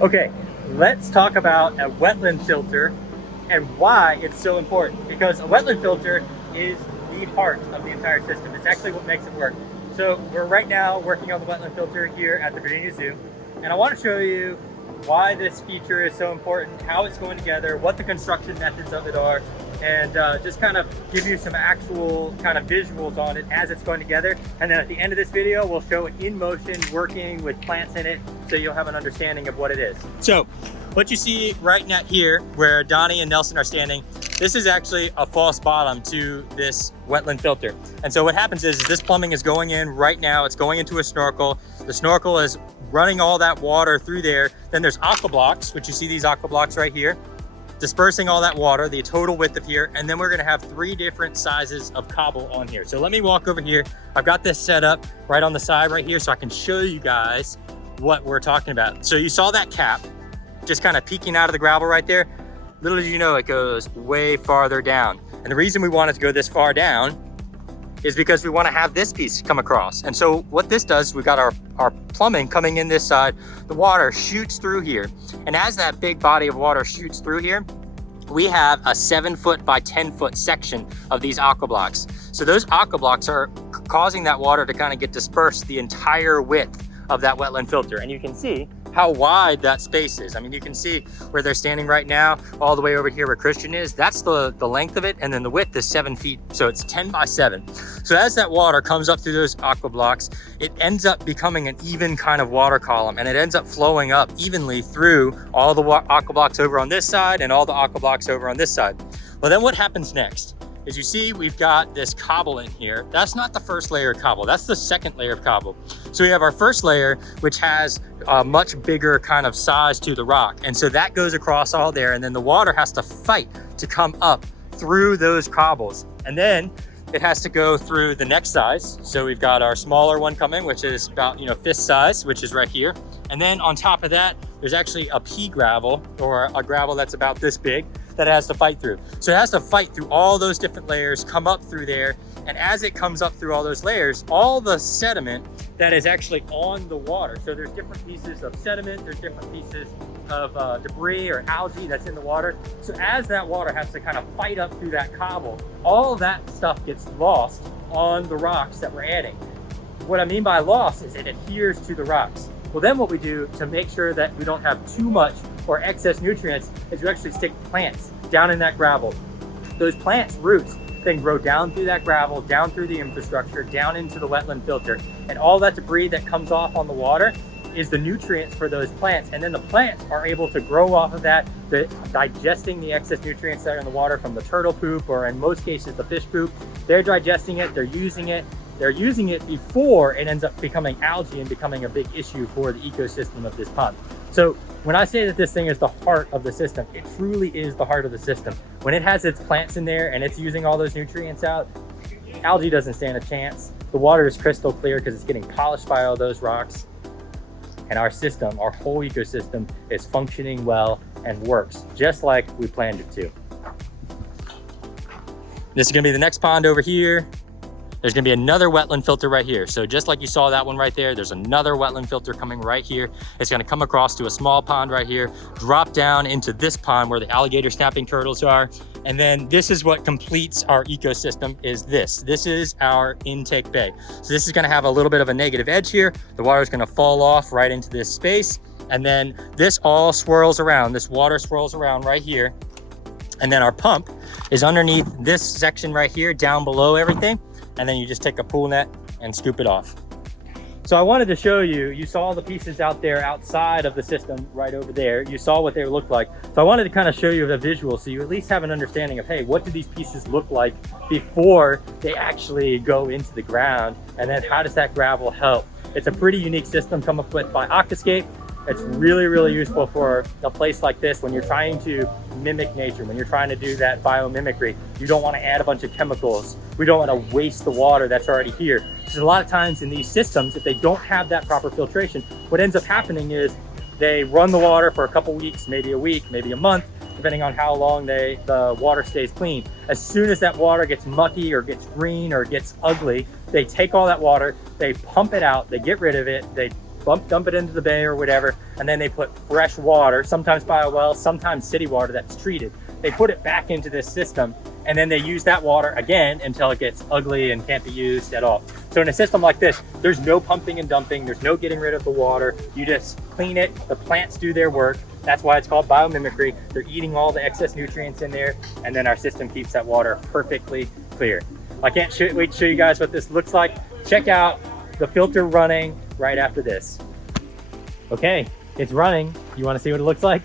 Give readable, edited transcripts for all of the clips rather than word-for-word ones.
Okay, let's talk about a wetland filter and why it's so important. Because a wetland filter is the heart of the entire system. It's actually what makes it work. So we're right now working on the wetland filter here at the Virginia Zoo. And I want to show you why this feature is so important, how it's going together, what the construction methods of it are, and just kind of give you some actual kind of visuals on it as it's going together. And then at the end of this video, we'll show it in motion, working with plants in it, so you'll have an understanding of what it is. So what you see right now here, where Donnie and Nelson are standing, this is actually a false bottom to this wetland filter. And so what happens is this plumbing is going in right now. It's going into a snorkel. The snorkel is running all that water through there. Then there's Aqua-Blocs, which you see these Aqua-Blocs right here, dispersing all that water, the total width of here. And then we're gonna have 3 different sizes of cobble on here. So let me walk over here. I've got this set up right on the side right here so I can show you guys what we're talking about. So you saw that cap just kind of peeking out of the gravel right there. Little did you know, it goes way farther down. And the reason we want it to go this far down is because we want to have this piece come across. And so what this does, we've got our plumbing coming in this side, the water shoots through here. And as that big body of water shoots through here, we have a 7-foot by 10-foot section of these Aqua-Blocs. So those Aqua-Blocs are causing that water to kind of get dispersed the entire width of that wetland filter. And you can see how wide that space is. I mean, you can see where they're standing right now, all the way over here where Christian is. That's the length of it, and then the width is 7 feet, so it's 10 by 7. So as that water comes up through those Aqua-Blocs, it ends up becoming an even kind of water column, and it ends up flowing up evenly through all the Aqua-Blocs over on this side and all the Aqua-Blocs over on this side. Well, then what happens next? As you see, we've got this cobble in here. That's not the first layer of cobble, that's the second layer of cobble. So we have our first layer, which has a much bigger kind of size to the rock. And so that goes across all there, and then the water has to fight to come up through those cobbles. And then it has to go through the next size. So we've got our smaller one coming, which is about, fist size, which is right here. And then on top of that, there's actually a pea gravel, or a gravel that's about this big, that it has to fight through. So it has to fight through all those different layers, come up through there, and as it comes up through all those layers, all the sediment that is actually on the water. So there's different pieces of sediment, there's different pieces of debris or algae that's in the water. So as that water has to kind of fight up through that cobble, all that stuff gets lost on the rocks that we're adding. What I mean by loss is it adheres to the rocks. Well, then what we do to make sure that we don't have too much or excess nutrients is we actually stick plants down in that gravel. Those plants' roots then grow down through that gravel, down through the infrastructure, down into the wetland filter. And all that debris that comes off on the water is the nutrients for those plants. And then the plants are able to grow off of that, digesting the excess nutrients that are in the water from the turtle poop, or in most cases, the fish poop. They're digesting it, they're using it. They're using it before it ends up becoming algae and becoming a big issue for the ecosystem of this pond. So when I say that this thing is the heart of the system, it truly is the heart of the system. When it has its plants in there and it's using all those nutrients out, algae doesn't stand a chance. The water is crystal clear because it's getting polished by all those rocks. And our system, our whole ecosystem, is functioning well and works just like we planned it to. This is gonna be the next pond over here. There's gonna be another wetland filter right here. So just like you saw that one right there, there's another wetland filter coming right here. It's gonna come across to a small pond right here, drop down into this pond where the alligator snapping turtles are. And then this is what completes our ecosystem, is this. This is our intake bay. So this is gonna have a little bit of a negative edge here. The water is gonna fall off right into this space. And then this all swirls around, this water swirls around right here. And then our pump is underneath this section right here, down below everything. And then you just take a pool net and scoop it off. So I wanted to show you, you saw the pieces out there outside of the system right over there. You saw what they look like. So I wanted to kind of show you the visual so you at least have an understanding of, hey, what do these pieces look like before they actually go into the ground? And then how does that gravel help? It's a pretty unique system come up with by Aquascape. It's really, really useful for a place like this when you're trying to mimic nature, when you're trying to do that biomimicry. You don't want to add a bunch of chemicals. We don't want to waste the water that's already here. Because a lot of times in these systems, if they don't have that proper filtration, what ends up happening is they run the water for a couple weeks, maybe a week, maybe a month, depending on how long the water stays clean. As soon as that water gets mucky or gets green or gets ugly, they take all that water, they pump it out, they get rid of it, they dump it into the bay or whatever, and then they put fresh water, sometimes by a well, sometimes city water that's treated. They put it back into this system, and then they use that water again until it gets ugly and can't be used at all. So in a system like this, there's no pumping and dumping, there's no getting rid of the water. You just clean it, the plants do their work. That's why it's called biomimicry. They're eating all the excess nutrients in there, and then our system keeps that water perfectly clear. I can't wait to show you guys what this looks like. Check out the filter running right after this. Okay, it's running. You want to see what it looks like?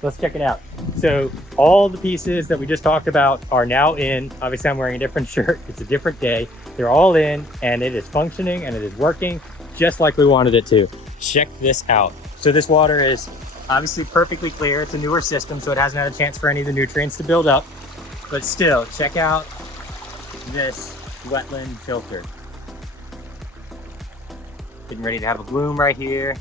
Let's check it out. So all the pieces that we just talked about are now in. Obviously, I'm wearing a different shirt. It's a different day. They're all in, and it is functioning, and it is working just like we wanted it to. Check this out. So this water is obviously perfectly clear. It's a newer system, so it hasn't had a chance for any of the nutrients to build up. But still, check out this wetland filter. Getting ready to have a bloom right here.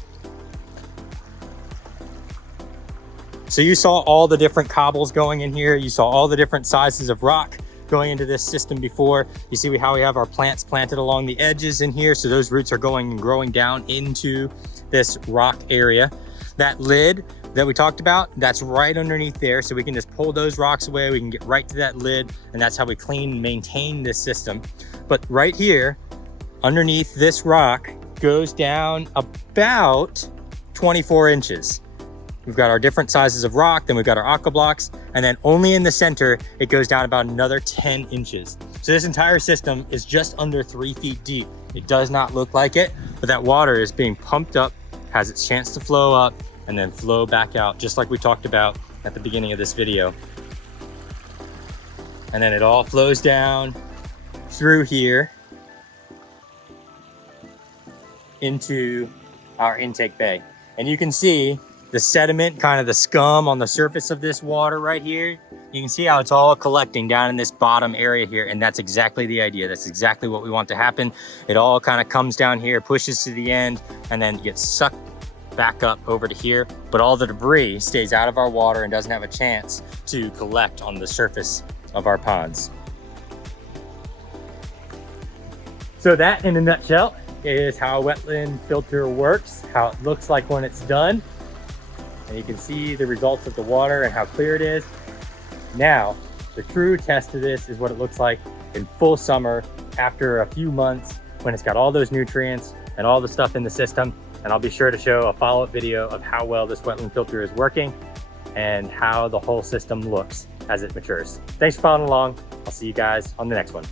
So you saw all the different cobbles going in here. You saw all the different sizes of rock going into this system before. You see how we have our plants planted along the edges in here. So those roots are going and growing down into this rock area. That lid that we talked about, that's right underneath there. So we can just pull those rocks away. We can get right to that lid, and that's how we clean and maintain this system. But right here, underneath this rock, goes down about 24 inches. We've got our different sizes of rock, then we've got our Aqua-Blocs, and then only in the center, it goes down about another 10 inches. So this entire system is just under 3 feet deep. It does not look like it, but that water is being pumped up, has its chance to flow up, and then flow back out, just like we talked about at the beginning of this video. And then it all flows down through here into our intake bay. And you can see the sediment, kind of the scum on the surface of this water right here. You can see how it's all collecting down in this bottom area here, and that's exactly the idea. That's exactly what we want to happen. It all kind of comes down here, pushes to the end, and then gets sucked back up over to here. But all the debris stays out of our water and doesn't have a chance to collect on the surface of our ponds. So that, in a nutshell, is how a wetland filter works, how it looks like when it's done. And you can see the results of the water and how clear it is. Now, the true test of this is what it looks like in full summer after a few months when it's got all those nutrients and all the stuff in the system. And I'll be sure to show a follow-up video of how well this wetland filter is working and how the whole system looks as it matures. Thanks for following along. I'll see you guys on the next one.